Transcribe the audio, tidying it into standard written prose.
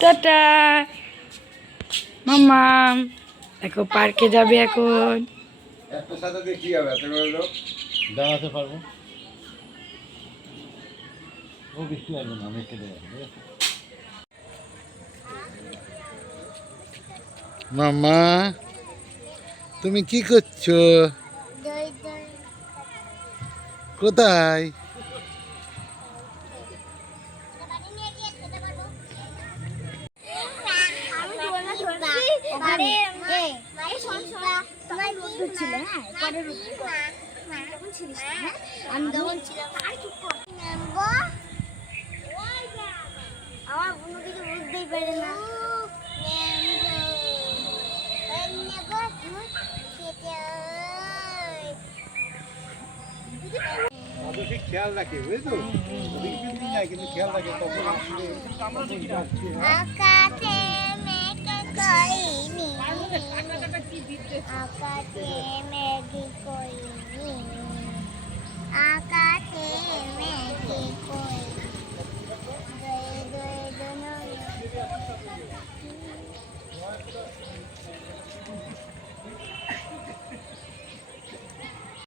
Tata মাম্মা, দেখো পার্কে যাবে এখন। একটা সাথে দিয়ে কি হবে? এত বড় লোক দাঁড়াতে পারবো? ও বৃষ্টি আসবে না, আমি কেটে যাবো। মাম্মা, তুমি কি করছো? কোথায়? আমি যখন ছিলাম আমার কোনো কিছু বুঝতেই পারে না। খেয়াল রাখে বুঝছো, কিন্তু খেয়াল রাখে কখন আসবে। আকাশে মেঘ করিনি, আকাশে মেঘ করিনি, আকাশ